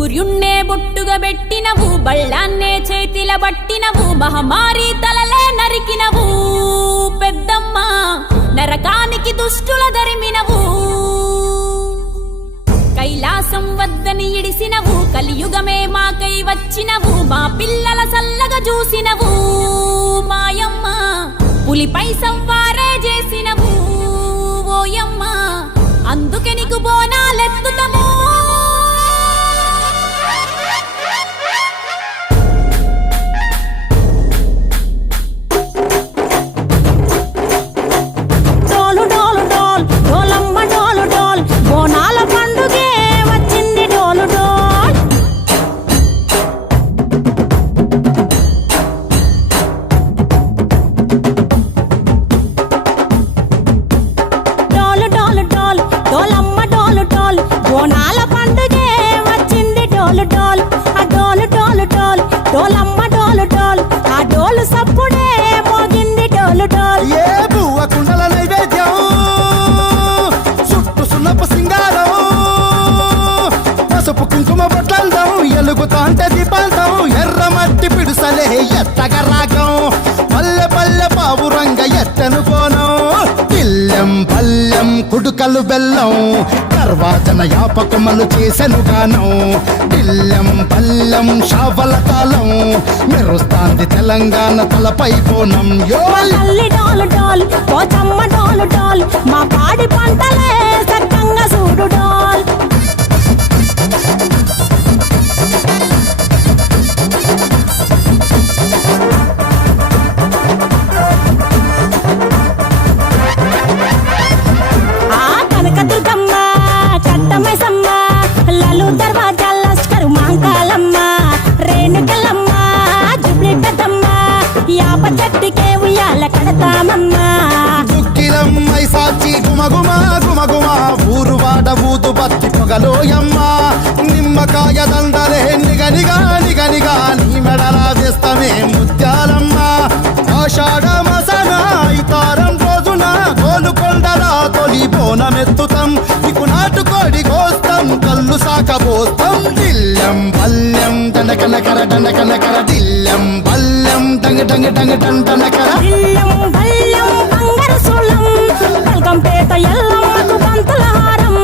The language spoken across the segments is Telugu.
సూర్యున్నే బొట్టుగా పెట్టినవు, బళ్ళాన్నే చేతిల పట్టినవు, మహమారి తలలే నరికినవు పెద్దమ్మ, నరకానికి దుష్టుల దరిమినవు. కైలాసం వద్దని ఇడిసినవు, కలియుగమే మాకై వచ్చినవు, మా పిల్లల సల్లగా చూసినవు మాయమ్మ, పులిపై సవ్వారే చేసినవు ఓయమ్మ, అందుకే నీకు బోనాలెత్తుతము. కుంకుమ బొట్లందం ఎలుగుతాంటే దీపాంతం, ఎర్రమట్టి పిడుసలే ఎత్తగా రాగం, పల్లె పల్లె పావురంగ ఎత్తను కోనం, పిల్లెం పల్లెం కుడుకలు బెల్లం, తర్వాతన యాపకమలు చేసెను గానం, పిల్లెం పల్లెం షావల తాళం, మెరుస్తాంది తెలంగాణ తలపై బోనం. మా పాడి పంటలే సక్కంగా చూడు డాల్. చెట్టుకే ఉయ్యాల కడతామమ్మా, దుక్కిలమ్మై సాచి గుమగుమా గుమగుమా, ఊరు వాడ ఊదు బత్తి పొగలోయమ్మ, నిమ్మకాయ దండలే నిగనిగా నిగనిగా, నీ మెడలా వేస్తమే ముత్యాలమ్మ, ఆషాఢ మసన ఇతారం రోజున గోలుకొండలా తొలి బోనమెత్తుతాం, నీకు నాటుకోడి కోస్తాం, కళ్ళు సాకబోస్తాం, దిల్లెం పల్లెం దండకనకర దండకనకర, దిల్లెం పల్లెం డంగ డంగ డంగ డండనకర, దిల్లెం పల్లెం బంగారు సూలం, బల్కంపేట ఎల్లమ్మకు పంతుల హారం,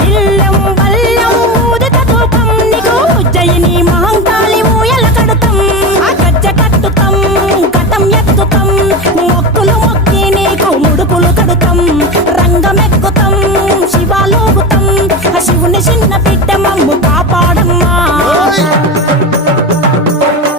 దిల్లెం పల్లెం ఊదిత ధూపం, నీకు ఉజ్జయిని మహంకాళి ఊయల కడుతాం, ఆ గజ్జ కట్టుతాం, కటం ఎత్తుతాం, మొక్కులు మొక్కి నీకు ముడుపులు కడుతాం, రంగమెక్కుతాం, శివాలోగుతాం, శివుని చిన్న బిడ్డ మమ్ము